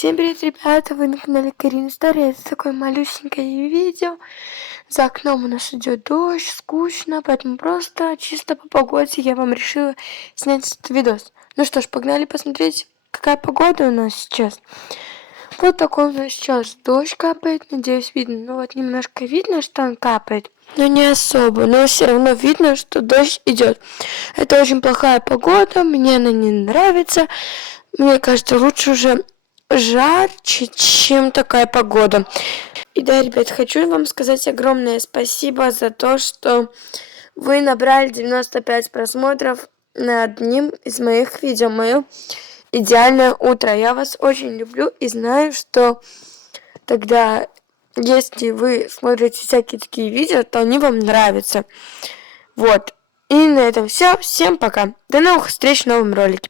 Всем привет, ребята! Вы на канале Карина История. Это такое малюсенькое видео. За окном у нас идет дождь, скучно, поэтому просто чисто по погоде я вам решила снять этот видос. Ну что ж, погнали посмотреть, какая погода у нас сейчас. Вот такой у нас сейчас дождь капает, надеюсь, видно. Ну вот немножко видно, что он капает, но не особо. Но все равно видно, что дождь идет. Это очень плохая погода, мне она не нравится. Мне кажется, лучше уже жарче, чем такая погода. И да, ребят, хочу вам сказать огромное спасибо за то, что вы набрали 95 просмотров на одним из моих видео. Мое идеальное утро. Я вас очень люблю и знаю, что тогда, если вы смотрите всякие такие видео, то они вам нравятся. Вот. И на этом все. Всем пока. До новых встреч в новом ролике.